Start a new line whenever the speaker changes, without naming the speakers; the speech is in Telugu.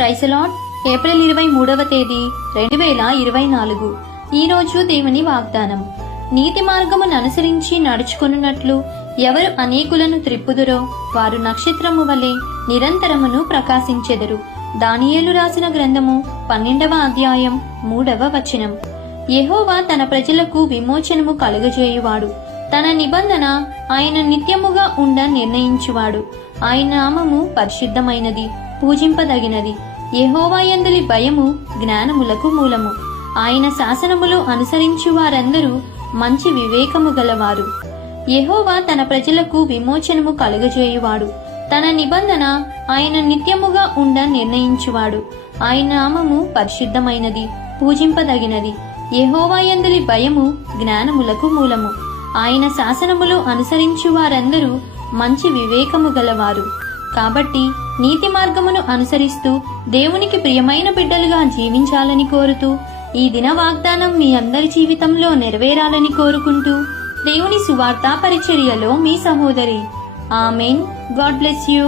క్రైసలాట్ ఏప్రిల్ ఇరవై మూడవ తేదీ రెండు వేల ఇరవై నాలుగు. ఈ రోజు దేవుని వాగ్దానం. నీతి మార్గమును అనుసరించి నడుచుకున్నట్లు ఎవరు అనేకులను త్రిప్పుదురో వారు నక్షత్రము వలె నిరంతరమును ప్రకాశించెదరు. దానియేలు రాసిన గ్రంథము పన్నెండవ అధ్యాయం మూడవ వచనం. యెహోవా తన ప్రజలకు విమోచనము కలుగజేయువాడు. తన నిబంధన ఆయన నిత్యముగా ఉండ నిర్ణయించువాడు. ఆయన నామము పరిశుద్ధమైనది పూజింపదగినది. యహోవాయందలి భయము జ్ఞానములకు మూలము. ఆయన శాసనములు అనుసరించు వారందరూ మంచి వివేకము గలవారు. యహోవా తన ప్రజలకు విమోచనము కలుగజేయువాడు. తన నిబంధన ఆయన నిత్యముగా ఉండ నిర్ణయించువాడు. ఆయన నామము పరిశుద్ధమైనది పూజింపదగినది. యహోవాయందలి భయము జ్ఞానములకు మూలము. ఆయన శాసనములు అనుసరించు వారందరూ మంచి వివేకము గలవారు. కాబట్టి నీతి మార్గమును అనుసరిస్తూ దేవునికి ప్రియమైన బిడ్డలుగా జీవించాలని కోరుతూ ఈ దిన వాగ్దానం మీ అందరి జీవితంలో నెరవేరాలని కోరుకుంటూ దేవుని సువార్త పరిచర్యలో మీ సహోదరి. ఆమెన్. God bless you.